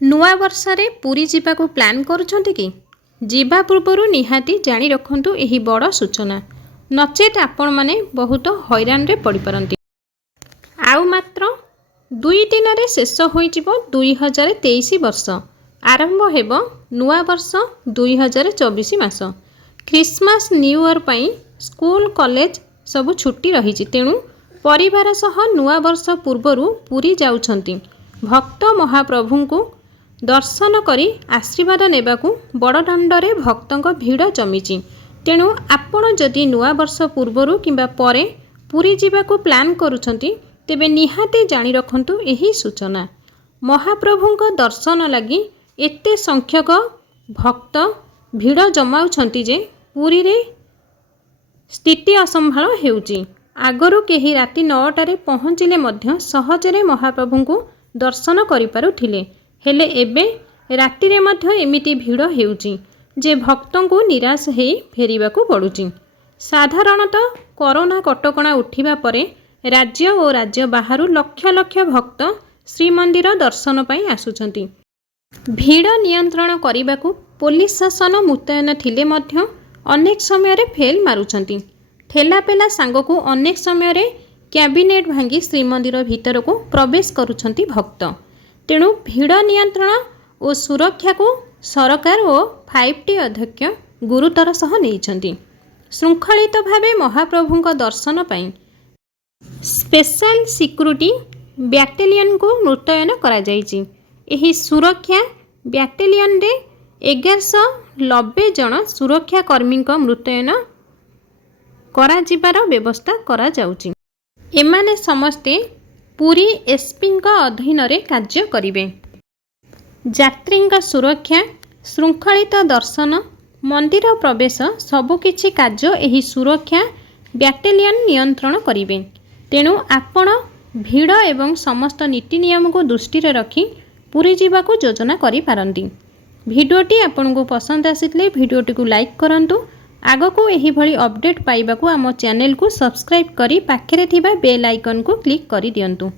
नुआ वर्षरे पुरी जीवाकू प्लान करुछंती कि जीवा पूर्वरु निहाती जानी रखंतु एही बड़ सूचना नचेत आपण माने बहुत हैरान रे पड़ी परंती। आउ मात्र 2 दिन रे शेष होई जिवो 2023 वर्ष आरंभ हेबो नुआ वर्ष 2024 मास। क्रिसमस न्यू ईयर पई स्कूल कॉलेज सब छुट्टी रही तेणु परिवार सह नुआ वर्ष पूर्वरु पुरी जाउछंती भक्त महाप्रभुंकु दर्शन करी आशीर्वाद नेबाकू बड़दाण्डरे भक्तों भीड़ जमीची। तेणु आपण जदि नुआ वर्ष पूर्वरु किंबा परे पुरी जीवाकू प्लान करुछंती तेबे निहाती जानी रखंतु एही सूचना। महाप्रभुंक दर्शन लगी एते संख्यक भक्त भीड़ जमाउछंती जे पुरी रे स्थिति असंभाल हेउची। आगरू केही राति 9टारे पहुँचिले मध्य सहजरे महाप्रभुंकु दर्शन करि पारुथिले हेले एबे राति रे मध्य एमिति भीड़ हेउची जे भक्तों को निराश हेई फेरिबाकू पड़ुची। साधारणतः कोरोना कटकणा उठिबा परे राज्य और राज्य बाहरु लक्ष लक्ष भक्त श्रीमंदिर दर्शन पई आसुछंती। भीड़ नियंत्रण करिबाकू पुलिस शासन मुतयन थिले मध्य अनेक समय रे फेल मारुछंती। ठेलापेला सांगकू अनेक समय रे कैबिनेट भांगी श्रीमंदिर भीतर को प्रवेश करुछंती भक्त। तेणु भीड़ नियंत्रण और सुरक्षा को सरकार और 5T अध्यक्ष गुरुतर सह नैछंती। श्रृंखलित भावे महाप्रभुंक दर्शन पाई स्पेशल सिक्यूरिटी बैटालियन को मुतयन करा जायछि। एही सुरक्षा बैटालियन रे 1190 जन सुरक्षा कर्मी मुतयन करा जिबार व्यवस्था करा जाउछि। एमाने समस्ते पुरी एसपी अधीन रे कार्य करिवे। यात्री सुरक्षा श्रृंखलित दर्शन मंदिर प्रवेश सबुकिछि कार्य एही सुरक्षा बैटालियन नियंत्रण करिवे। तेणु आपण भीड़ एवं समस्त नीति नियम को दृष्टि रे रखी पुरी जीवाकू योजना करि पारंती। भिडियोटी आपनकू पसंद आसितले भिडियोटी को लाइक करंतु। आगको एही भली अपडेट पाइबाकू आम चैनल को सब्सक्राइब करी पाखरे थिबा बेल आइकन को क्लिक करि दियंतु।